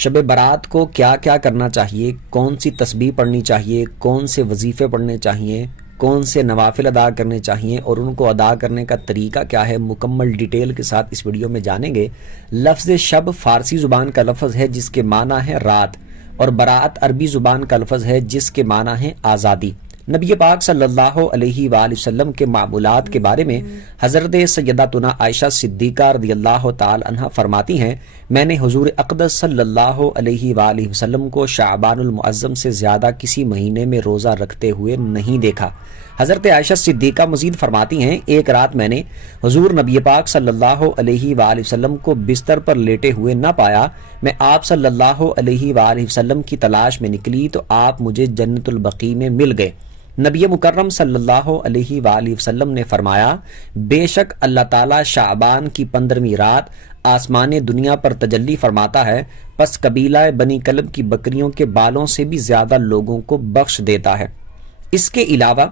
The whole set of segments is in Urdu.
شب برات کو کیا کیا کرنا چاہیے، کون سی تسبیح پڑھنی چاہیے، کون سے وظیفے پڑھنے چاہیے، کون سے نوافل ادا کرنے چاہیے اور ان کو ادا کرنے کا طریقہ کیا ہے، مکمل ڈیٹیل کے ساتھ اس ویڈیو میں جانیں گے۔ لفظ شب فارسی زبان کا لفظ ہے جس کے معنی ہے رات، اور برات عربی زبان کا لفظ ہے جس کے معنی ہے آزادی۔ نبی پاک صلی اللہ علیہ وآلہ وسلم کے معمولات کے بارے میں حضرت سیداتنا عائشہ صدیقہ رضی اللہ تعالی عنہ فرماتی ہیں، میں نے حضور اقدس صلی اللہ علیہ وآلہ وسلم کو شعبان المعظم سے زیادہ کسی مہینے میں روزہ رکھتے ہوئے نہیں دیکھا۔ حضرت عائشہ صدیقہ مزید فرماتی ہیں، ایک رات میں نے حضور نبی پاک صلی اللہ علیہ وآلہ وسلم کو بستر پر لیٹے ہوئے نہ پایا، میں آپ صلی اللہ علیہ وآلہ وسلم کی تلاش میں نکلی تو آپ مجھے جنت البقیع میں مل گئے۔ نبی مکرم صلی اللہ علیہ وآلہ وسلم نے فرمایا، بے شک اللہ تعالیٰ شعبان کی 15ویں رات آسمان دنیا پر تجلی فرماتا ہے، پس قبیلہ بنی کلب کی بکریوں کے بالوں سے بھی زیادہ لوگوں کو بخش دیتا ہے۔ اس کے علاوہ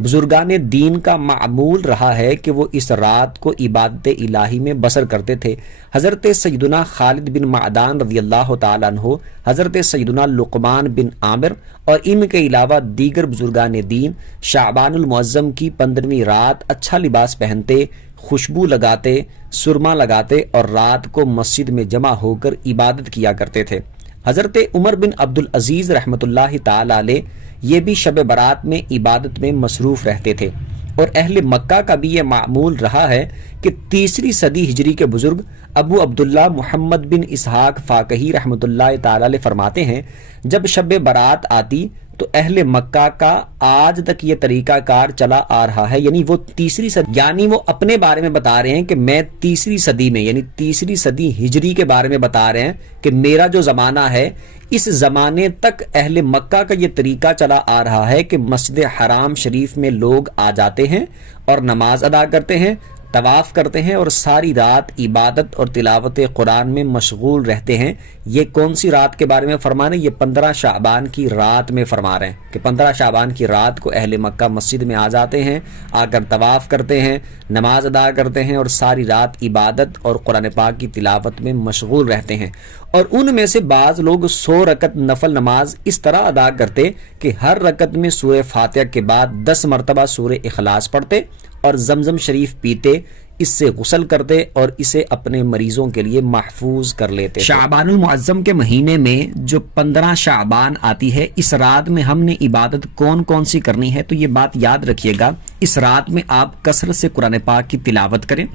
بزرگان دین کا معمول رہا ہے کہ وہ اس رات کو عبادت الہی میں بسر کرتے تھے۔ حضرت سیدنا خالد بن معدان رضی اللہ تعالیٰ عنہ، حضرت سیدنا لقمان بن عامر اور ان کے علاوہ دیگر بزرگان دین شعبان المعظم کی 15ویں رات اچھا لباس پہنتے، خوشبو لگاتے، سرما لگاتے اور رات کو مسجد میں جمع ہو کر عبادت کیا کرتے تھے۔ حضرت عمر بن عبد العزیز رحمۃ اللہ تعالی علیہ یہ بھی شب برات میں عبادت میں مصروف رہتے تھے، اور اہل مکہ کا بھی یہ معمول رہا ہے کہ 3 صدی ہجری کے بزرگ ابو عبداللہ محمد بن اسحاق فاقہی رحمۃ اللہ تعالی علیہ فرماتے ہیں، جب شب برات آتی تو اہل مکہ کا آج تک یہ طریقہ کار چلا آ رہا ہے، یعنی وہ 3 صدی، یعنی وہ اپنے بارے میں بتا رہے ہیں کہ میں 3 صدی میں، یعنی 3 صدی ہجری کے بارے میں بتا رہے ہیں کہ میرا جو زمانہ ہے اس زمانے تک اہل مکہ کا یہ طریقہ چلا آ رہا ہے کہ مسجد حرام شریف میں لوگ آ جاتے ہیں اور نماز ادا کرتے ہیں، طواف کرتے ہیں اور ساری رات عبادت اور تلاوت قرآن میں مشغول رہتے ہیں۔ یہ کون سی رات کے بارے میں فرما رہے ہیں؟ یہ 15 شعبان کی رات میں فرما رہے ہیں کہ 15 شعبان کی رات کو اہل مکہ مسجد میں آ جاتے ہیں، آ کر طواف کرتے ہیں، نماز ادا کرتے ہیں اور ساری رات عبادت اور قرآن پاک کی تلاوت میں مشغول رہتے ہیں۔ اور ان میں سے بعض لوگ 100 رکعت نفل نماز اس طرح ادا کرتے کہ ہر رکعت میں سورہ فاتحہ کے بعد 10 مرتبہ سورہ اخلاص پڑھتے اور زمزم شریف پیتے، اس سے غسل کرتے اور اسے اپنے مریضوں کے لیے محفوظ کر لیتے۔ شعبان المعظم کے مہینے میں جو 15 شعبان آتی ہے، اس رات میں ہم نے عبادت کون کون سی کرنی ہے؟ تو یہ بات یاد رکھیے گا، اس رات میں آپ کثرت سے قرآن پاک کی تلاوت کریں،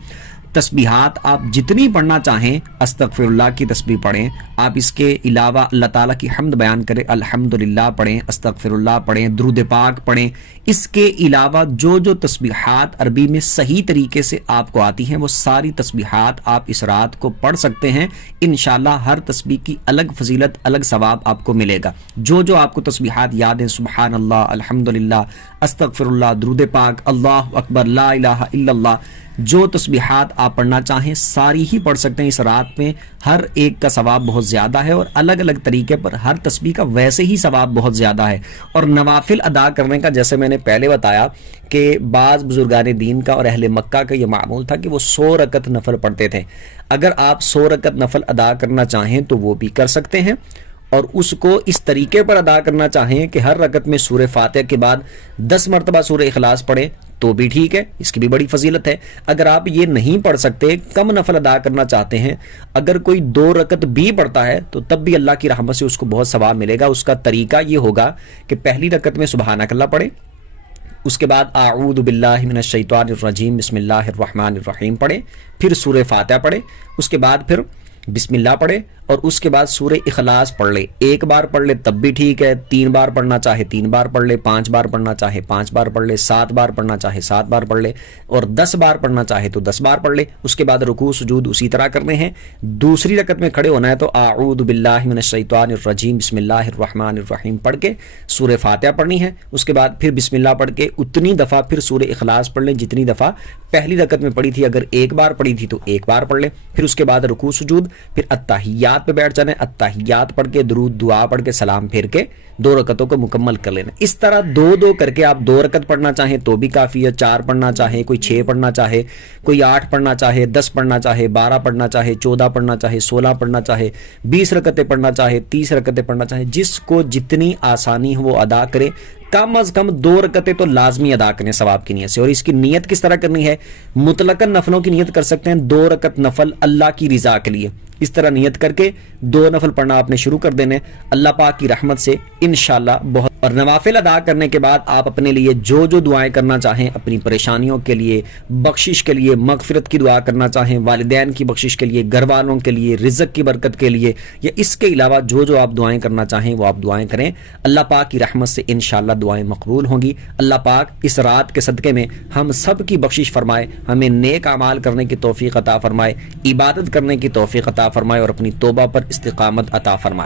تسبیحات آپ جتنی پڑھنا چاہیں، استغفر اللہ کی تسبیح پڑھیں، آپ اس کے علاوہ اللہ تعالیٰ کی حمد بیان کریں، الحمدللہ پڑھیں، استغفر اللہ پڑھیں، درود پاک پڑھیں۔ اس کے علاوہ جو تسبیحات عربی میں صحیح طریقے سے آپ کو آتی ہیں وہ ساری تسبیحات آپ اس رات کو پڑھ سکتے ہیں۔ انشاءاللہ ہر تسبیح کی الگ فضیلت، الگ ثواب آپ کو ملے گا۔ جو آپ کو تسبیحات یاد ہیں، سبحان اللہ، الحمدللہ، استغفر اللہ، درود پاک، اللہ اکبر، لا الہ الا اللہ، جو تسبیحات آپ پڑھنا چاہیں ساری ہی پڑھ سکتے ہیں۔ اس رات میں ہر ایک کا ثواب بہت زیادہ ہے اور الگ الگ طریقے پر ہر تسبیح کا ویسے ہی ثواب بہت زیادہ ہے۔ اور نوافل ادا کرنے کا، جیسے میں نے پہلے بتایا کہ بعض بزرگان دین کا اور اہل مکہ کا یہ معمول تھا کہ وہ 100 رکعت نفل پڑھتے تھے۔ اگر آپ 100 رکعت نفل ادا کرنا چاہیں تو وہ بھی کر سکتے ہیں، اور اس کو اس طریقے پر ادا کرنا چاہیں کہ ہر رکعت میں سورہ فاتحہ کے بعد 10 مرتبہ سورہ اخلاص پڑھیں تو بھی ٹھیک ہے، اس کی بھی بڑی فضیلت ہے۔ اگر آپ یہ نہیں پڑھ سکتے، کم نفل ادا کرنا چاہتے ہیں، اگر کوئی 2 رکعت بھی پڑھتا ہے تو تب بھی اللہ کی رحمت سے اس کو بہت ثواب ملے گا۔ اس کا طریقہ یہ ہوگا کہ پہلی رکعت میں سبحانک اللہ پڑھیں، اس کے بعد اعوذ باللہ من الشیطان الرجیم بسم اللہ الرحمن الرحیم پڑھیں، پھر سورہ فاتحہ پڑھیں، اس کے بعد پھر بسم اللہ پڑھے اور اس کے بعد سورہ اخلاص پڑھ لے۔ 1 بار پڑھ لے تب بھی ٹھیک ہے، 3 بار پڑھنا چاہے 3 بار پڑھ لے، 5 بار پڑھنا چاہے 5 بار پڑھ لے، 7 بار پڑھنا چاہے 7 بار پڑھ لے، اور 10 بار پڑھنا چاہے تو 10 بار پڑھ لے۔ اس کے بعد رکوع سجود اسی طرح کرنے ہیں۔ دوسری رکعت میں کھڑے ہونا ہے تو اعوذ باللہ من الشیطان الرجیم بسم اللہ الرحمن الرحیم پڑھ کے سورہ فاتحہ پڑھنی ہے۔ اس کے بعد پھر بسم اللہ پڑھ کے اتنی دفعہ پھر سورہ اخلاص پڑھ لیں جتنی دفعہ پہلی رکعت میں پڑھی تھی۔ اگر 1 بار پڑھی تھی تو 1 بار پڑھ لیں، پھر اس کے بعد رکوع سجود، پھر اتحیات پہ بیٹھ جانا ہے، اتحیات پڑھ کے درود دعا پڑھ کے سلام پھیر کے 2 رکعتوں کو مکمل کر لینا. اس طرح 2 کر کے آپ 2 رکعت پڑھنا چاہیں تو بھی کافی ہے، 4 پڑھنا چاہے، کوئی 6 پڑھنا چاہے، کوئی 8 پڑھنا چاہے، 10 پڑھنا چاہے، 12 پڑھنا چاہے، 14 پڑھنا چاہے، 16 پڑھنا چاہے، 20 رکعتیں پڑھنا چاہے، 30 رکعتیں پڑھنا چاہے، جس کو جتنی آسانی ہو وہ ادا کرے. کم از کم 2 رکعتیں تو لازمی ادا کریں ثواب کی نیت سے. اور اس کی نیت کس طرح کرنی ہے؟ مطلقاً نفلوں کی نیت کر سکتے ہیں، 2 رکعت نفل اللہ کی رضا کے لیے، اس طرح نیت کر کے 2 نفل پڑھنا آپ نے شروع کر دینے. اللہ پاک کی رحمت سے انشاءاللہ بہت. اور نوافل ادا کرنے کے بعد آپ اپنے لیے جو دعائیں کرنا چاہیں، اپنی پریشانیوں کے لیے، بخشش کے لیے، مغفرت کی دعا کرنا چاہیں، والدین کی بخشش کے لیے، گھر والوں کے لیے، رزق کی برکت کے لیے، یا اس کے علاوہ جو آپ دعائیں کرنا چاہیں وہ آپ دعائیں کریں. اللہ پاک کی رحمت سے انشاءاللہ دعائیں مقبول ہوں گی. اللہ پاک اس رات کے صدقے میں ہم سب کی بخشش فرمائے، ہمیں نیک اعمال کرنے کی توفیق عطا فرمائے، عبادت کرنے کی توفیق عطا فرمائے اور اپنی توبہ پر استقامت عطا فرمائے.